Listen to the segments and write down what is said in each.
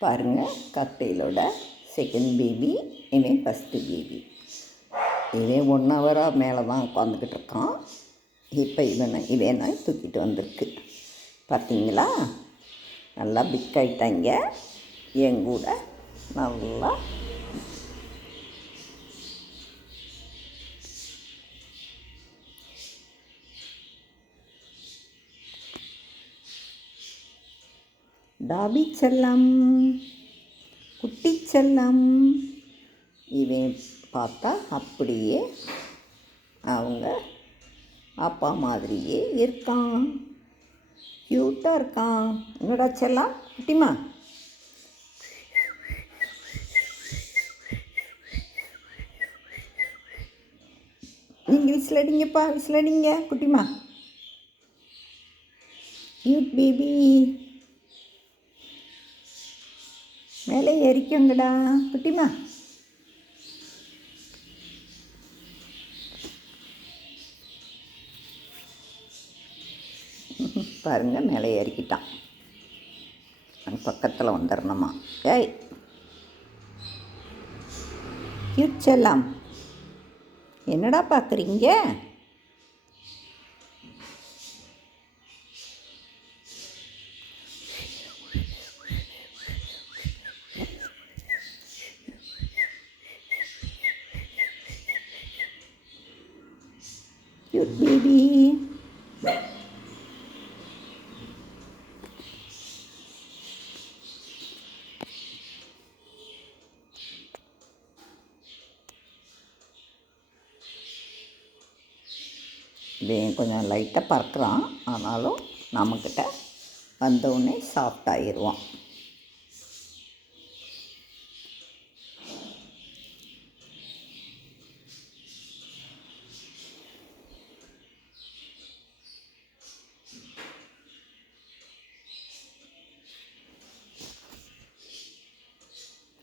பாருங்கள் கத்தையிலோட second baby இவன் ஃபஸ்ட்டு பேபி இவன் ஒன் ஹவராக மேலே தான் உட்காந்துக்கிட்டு இருக்கான். இப்போ இவனை இவனை தூக்கிட்டு வந்திருக்கு. பார்த்தீங்களா நல்லா பிக் ஆகிட்டாங்க என் கூட நல்லா டாபி செல்லம் குட்டி செல்லம் இவன் பார்த்தா அப்படியே அவங்க அப்பா மாதிரியே இருக்கான். க்யூட்டாக இருக்கான். என்னடா செல்லம்? குட்டிமா நீங்கள் விசிலடிங்கப்பா விசிலடிங்க குட்டிமா க்யூட் பேபி மேலே ஏறிக்கோங்கடா குட்டிமா பாருங்க மேலே ஏறிக்கிட்டான். அவன் பக்கத்தில் வந்துடணுமா? ஏய். கியூட் செல்லாம். என்னடா பார்க்குறீங்க Cute baby. கொஞ்சம் லைட்டாக பறக்கிறான் ஆனாலும் நம்மக்கிட்ட வந்தவுடனே சாஃப்ட் ஆயிடுவான்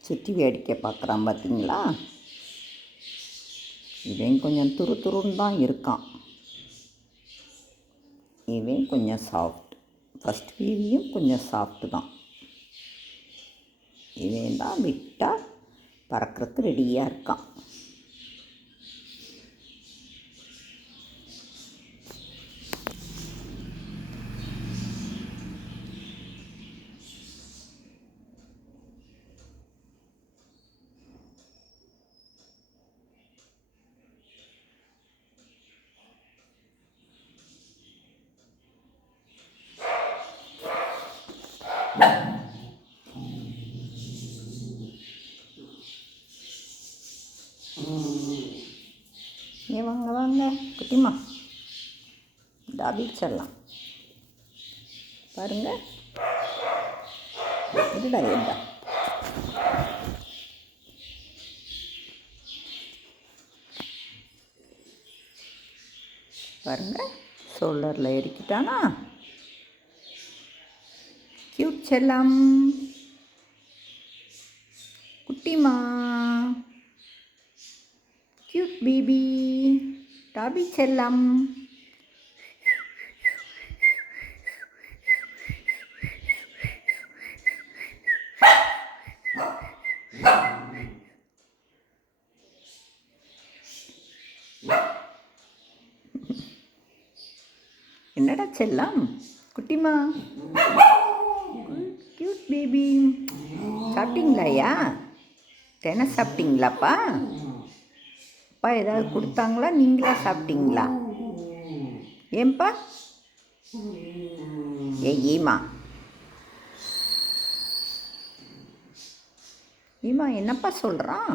சுற்றி வேடிக்கை பார்க்குறான் பார்த்தீங்களா? இவன் கொஞ்சம் துரு துருன்னு தான் இருக்கான். இவன் கொஞ்சம் சாஃப்ட் ஃபஸ்ட் பீவியும் கொஞ்சம் சாஃப்ட் தான். இவன் தான் விட்டால் பறக்கிறதுக்கு ரெடியாக இருக்கான். ஏ வாங்க வாங்க குட்டிமா டாபி செல்லாம். பாருங்க. இதுடா இதுடா. பாருங்க. சோலரில் ஏறிக்கிட்டானா? செல்லம். குட்டிமா. கியூட் பேபி டாபி செல்லம். என்னடா செல்லம்? குட்டிமா. பேபி சாப்பிட்டீங்களாயா தினை சாப்பிட்டீங்களாப்பா? அப்பா ஏதாவது கொடுத்தாங்களா? நீங்களா சாப்பிட்டீங்களா? ஏன்பா? ஏ ஈமா. ஈமா என்னப்பா சொல்கிறான்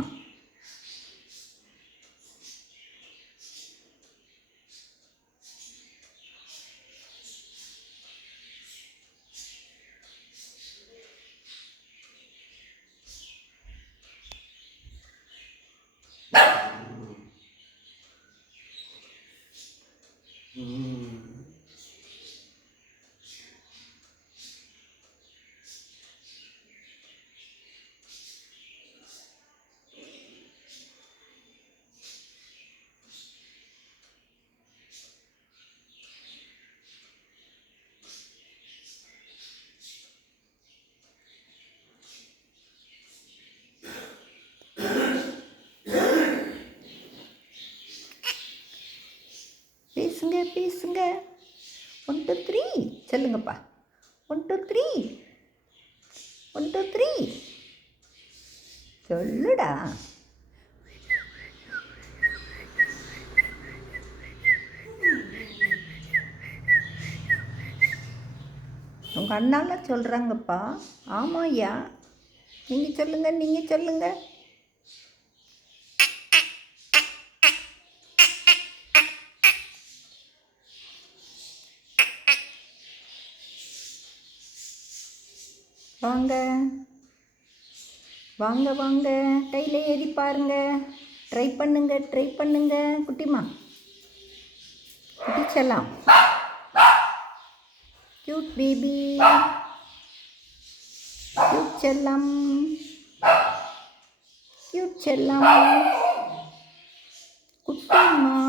சொல்லுங்க ஒன் டூ த்ரீ சொல்லுங்கப்பா. One two three one two three சொல்லுடா. உங்கள் அண்ணாலாம் சொல்கிறாங்கப்பா ஆமாம் ஐயா நீங்கள் சொல்லுங்கள் நீங்கள் சொல்லுங்கள் வாங்க. வாங்க வாங்க. கையில் ஏறி பாருங்க. ட்ரை பண்ணுங்க ட்ரை பண்ணுங்க. குட்டிமா குட்டி செல்லாம் கியூட் பேபி கியூட் செல்லம். கியூட் செல்லம். குட்டிம்மா.